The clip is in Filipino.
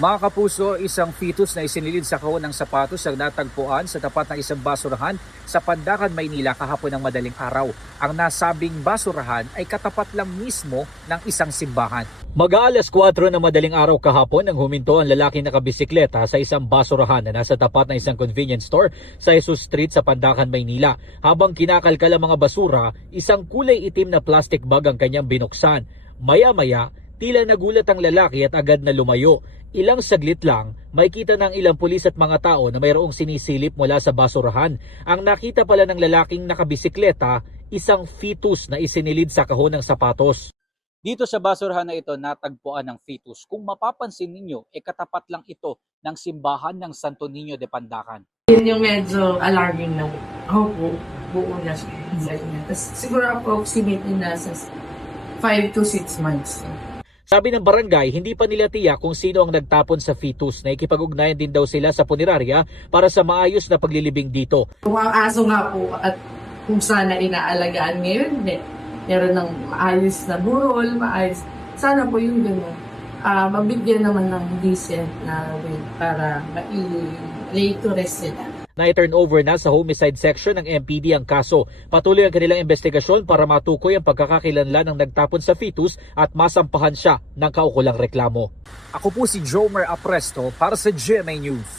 Mga kapuso, isang fetus na isinilid sa kahon ng sapatos ang natagpuan sa tapat ng isang basurahan sa Pandacan, Maynila kahapon ng madaling araw. Ang nasabing basurahan ay katapat lang mismo ng isang simbahan. Mag-aalas 4 ng madaling araw kahapon nang huminto ang lalaking nakabisikleta sa isang basurahan na nasa tapat ng isang convenience store sa Jesus Street sa Pandacan, Maynila. Habang kinakalkal ang mga basura, isang kulay itim na plastic bag ang kanyang binuksan. Maya-maya, tila nagulat ang lalaki at agad na lumayo. Ilang saglit lang, makikita ng ilang pulis at mga tao na mayroong sinisilip mula sa basurahan. Ang nakita pala ng lalaking nakabisikleta, isang fetus na isinilid sa kahon ng sapatos. Dito sa basurahan na ito natagpuan ng fetus. Kung mapapansin ninyo, katapat lang ito ng simbahan ng Santo Niño de Pandacan. Yun yung medyo alarming na buo na siya sa inyo. Tapos siguro approximately nasa 5 to 6 months. Sabi ng barangay, hindi pa nila tiyak kung sino ang nagtapon sa fetus. Nakikipag-ugnayan din daw sila sa punerarya para sa maayos na paglilibing dito. Kung ang aso nga po at kung sana inaalagaan ngayon, meron ng maayos na burol, maayos. Sana po yung gano'n. Mabigyan naman ng decent na way para lay to rest sila. Na-turn over na sa homicide section ng MPD ang kaso. Patuloy ang kanilang investigasyon para matukoy ang pagkakakilanlan ng nagtapon sa fetus at masampahan siya ng kaukulang reklamo. Ako po si Jomer Apresto para sa GMA News.